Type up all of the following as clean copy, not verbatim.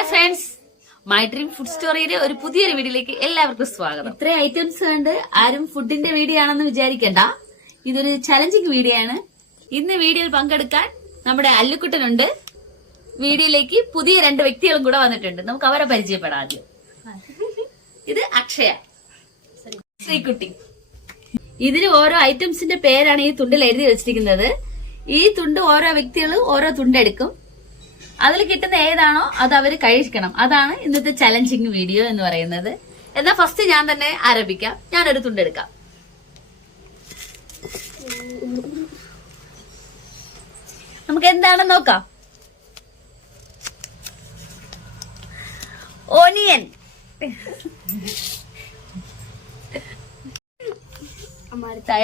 Hi friends, my dream food സ്റ്റോറിയുടെ ഒരു പുതിയൊരു വീഡിയോയിലേക്ക് എല്ലാവർക്കും സ്വാഗതം. ഇത്രയും ഐറ്റംസ് കണ്ട് ആരും ഫുഡിന്റെ വീഡിയോ ആണെന്ന് വിചാരിക്കണ്ട. ഇതൊരു ചലഞ്ചിങ് വീഡിയോ ആണ്. ഇന്ന് വീഡിയോയിൽ പങ്കെടുക്കാൻ നമ്മുടെ അല്ലുക്കുട്ടനുണ്ട്. വീഡിയോയിലേക്ക് പുതിയ 2 വ്യക്തികളും കൂടെ വന്നിട്ടുണ്ട്. നമുക്ക് അവരെ പരിചയപ്പെടാം. ആദ്യം ഇത് അക്ഷയ, ശ്രീകുട്ടി. ഇതിന് ഓരോ ഐറ്റംസിന്റെ പേരാണ് ഈ തുണ്ടിൽ എഴുതി വെച്ചിരിക്കുന്നത്. ഈ തുണ്ട് ഓരോ വ്യക്തികൾ ഓരോ തുണ്ടെടുക്കും. അതിൽ കിട്ടുന്ന ഏതാണോ അത് അവര് കഴിക്കണം. അതാണ് ഇന്നത്തെ ചലഞ്ചിങ് വീഡിയോ എന്ന് പറയുന്നത്. എന്നാ ഫസ്റ്റ് ഞാൻ തന്നെ ആരംഭിക്കാം. ഞാനൊരു തുണ്ടെടുക്കാം. നമുക്ക് എന്താണെന്ന് നോക്കാം. ഓനിയൻ.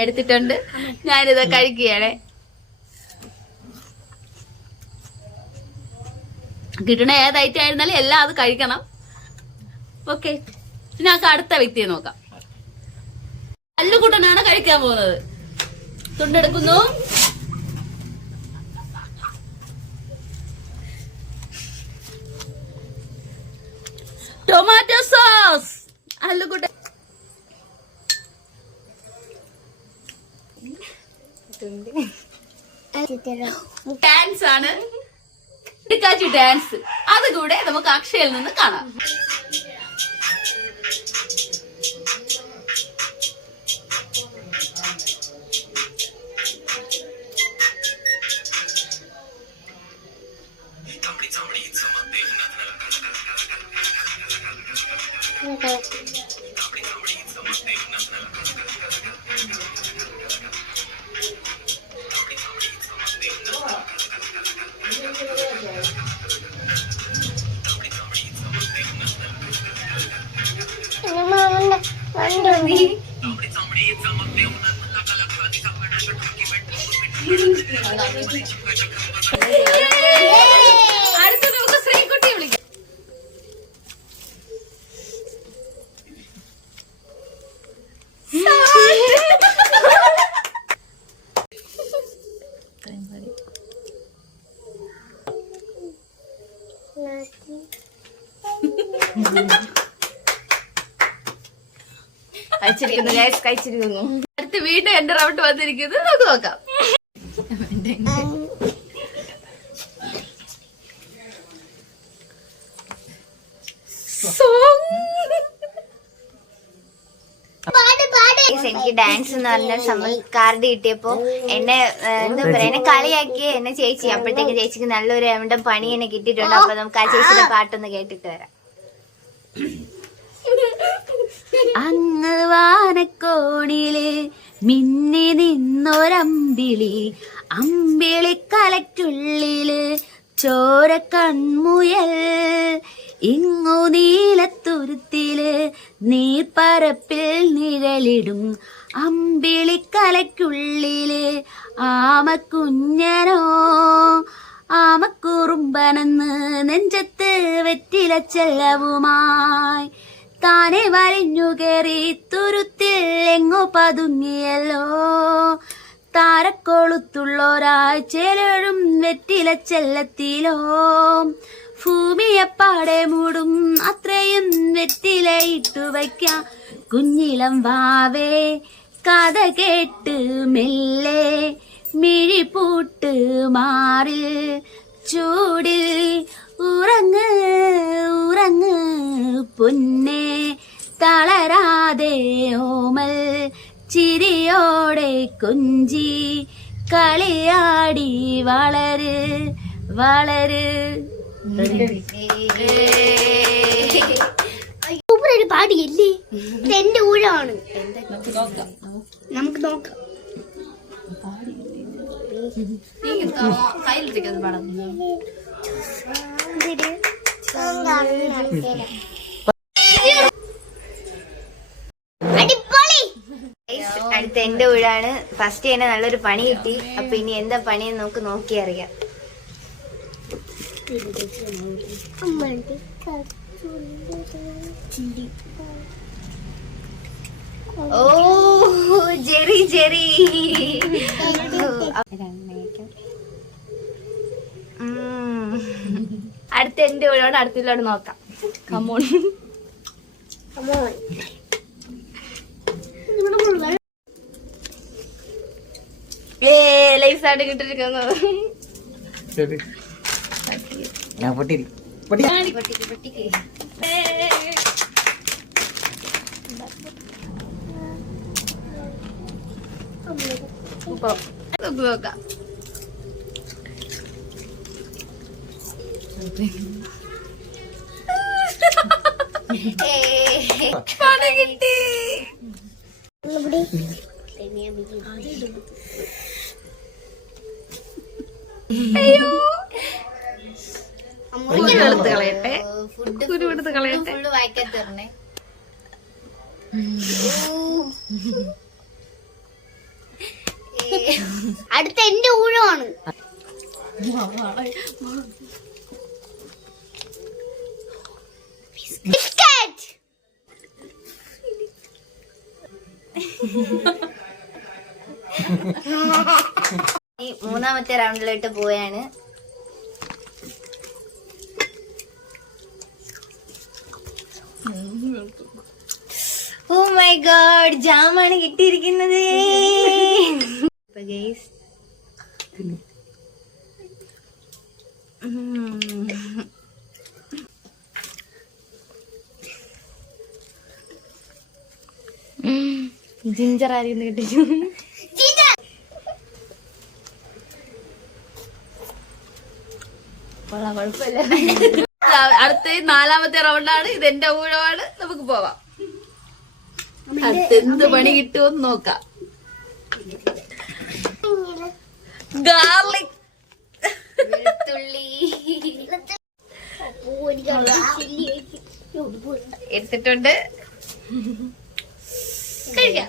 എടുത്തിട്ടുണ്ട്. ഞാനിത് കഴിക്കുകയാണേ. കിട്ടണ ഏത് ഐറ്റം ആയിരുന്നാലും എല്ലാം അത് കഴിക്കണം. ഓക്കെ, ഞങ്ങൾക്ക് അടുത്ത വ്യക്തിയെ നോക്കാം. അല്ലുക്കുട്ടനാണ് കഴിക്കാൻ പോകുന്നത്. തുണ്ടെടുക്കുന്നു. Tomato sauce. അല്ലുക്കുട്ടൻ ഡാൻസ് ആണ്. ഡാൻസ് അതുകൂടെ നമുക്ക് അക്ഷയിൽ നിന്ന് കാണാം. അടുത്ത നമുക്ക് ശ്രീകുട്ടി വിളിക്കാം. കഴിച്ചിരിക്കുന്നു. അടുത്ത് വീണ്ടും എന്റെ റൗണ്ട് വന്നിരിക്കുന്നത്. നമുക്ക് നോക്കാം. എനിക്ക് ഡാൻസ് എന്ന് പറഞ്ഞ കാർഡ് കിട്ടിയപ്പോ എന്നെ എന്താ പറയാ, എന്നെ കളിയാക്കി എന്നെ ചേച്ചി. അപ്പോഴത്തേക്ക് ചേച്ചിക്ക് നല്ലൊരു എവിടെ പണി എന്നെ കിട്ടിയിട്ടുണ്ട്. അപ്പൊ നമുക്ക് ആ ചേച്ചിയുടെ പാട്ടൊന്ന് കേട്ടിട്ട് വരാം. അങ്ങ് വാനക്കോണില് മിന്നി നിന്നൊരമ്പിളി, അമ്പിളിക്കലയ്ക്കുള്ളില് ചോര കൺമുയൽ, ഇങ്ങു നീലത്തുരുത്തില് നീർപ്പരപ്പിൽ നിഴലിടും, അമ്പിളിക്കലയ്ക്കുള്ളില് ആമക്കുഞ്ഞനോ ആമക്കുറുമ്പനെന്ന് നെഞ്ചത്ത് വെറ്റില ചെല്ലവുമായി താനെ വരിഞ്ഞു കയറി തുരുത്തിൽ എങ്ങോ പതുങ്ങിയല്ലോ, താരക്കൊളുത്തുള്ളൊരാഴ്ചയിലും വെറ്റില ചെല്ലത്തിലോ, ഭൂമിയെപ്പാടെ മൂടും അത്രയും വെറ്റിലയിട്ടു വയ്ക്കാം. കുഞ്ഞിളം വാവേ കഥ കേട്ട് മെല്ലെ മിഴിപൂട്ട് മാറിൽ ചൂടിൽ ഉറങ്ങ് ഉറങ്ങ് പൊന്നേ, തളരാതെ ഓമൽ ചിരിയോടെ കൊഞ്ചി കളിയാടി വളര് വളര്. ഒരു പാടിയല്ലേ, എന്റെ ഊഴമാണ്. നമുക്ക് നോക്കാം. അടുത്ത എന്റെ ഊഴാണ്. ഫസ്റ്റ് തന്നെ നല്ലൊരു പണി കിട്ടി. അപ്പൊ ഇനി എന്താ പണിയെന്ന് നമുക്ക് നോക്കി അറിയാം. ഓ ജെറി ജെറി. അടുത്ത എന്റെ ഊഴമാണ്, അടുത്തില്ലോട് നോക്കാം. കമോൺ. ലൈസായിട്ട് കിട്ടിരിക്കുന്നത്. ഞാൻ പൊട്ടിരി നോക്കാം. പണി കിട്ടി. അയ്യോ, എടുത്ത് കളയട്ടെ, എടുത്ത് കളയട്ടെ. ഫുള്ള് വായിക്കാൻ തരണേ. അടുത്ത എന്റെ ഊഴമാണ്. ബിസ്ക്കറ്റ്. ഈ മൂന്നാമത്തെ റൗണ്ടിലോട്ട് പോയാണ്. ഓ മൈ ഗോഡ്, ജാമാണ് കിട്ടിയിരിക്കുന്നത്. ജിഞ്ചർ ആയിരുന്നു കിട്ടിച്ചു. കുഴപ്പമില്ല. അടുത്ത 4ാമത്തെ റൗണ്ടാണ്. ഇത് എന്റെ ഊഴമാണ്. നമുക്ക് പോവാം. അടുത്തെന്ത് പണി കിട്ടുമെന്ന് നോക്കാം. ഗാർലിക്, വെളുത്തുള്ളി എടുത്തിട്ടുണ്ട്. കഴിക്കാം.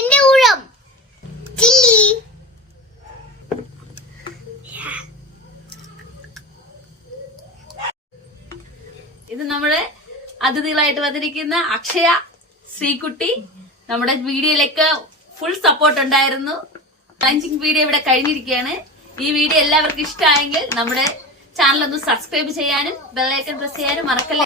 എന്റെ ഊഴം ചില്ലി. ഇത് നമ്മുടെ അതിഥികളായിട്ട് വന്നിരിക്കുന്ന അക്ഷയ, ശ്രീകുട്ടി. നമ്മുടെ വീഡിയോയിലേക്ക് ഫുൾ സപ്പോർട്ട് ഉണ്ടായിരുന്നു. ചലഞ്ചിങ് വീഡിയോ ഇവിടെ കഴിഞ്ഞിരിക്കുകയാണ്. ഈ വീഡിയോ എല്ലാവർക്കും ഇഷ്ടമായെങ്കിൽ നമ്മുടെ ചാനൽ ഒന്ന് സബ്സ്ക്രൈബ് ചെയ്യാനും ബെല്ലൈക്കൺ പ്രസ് ചെയ്യാനും മറക്കല്ലേ.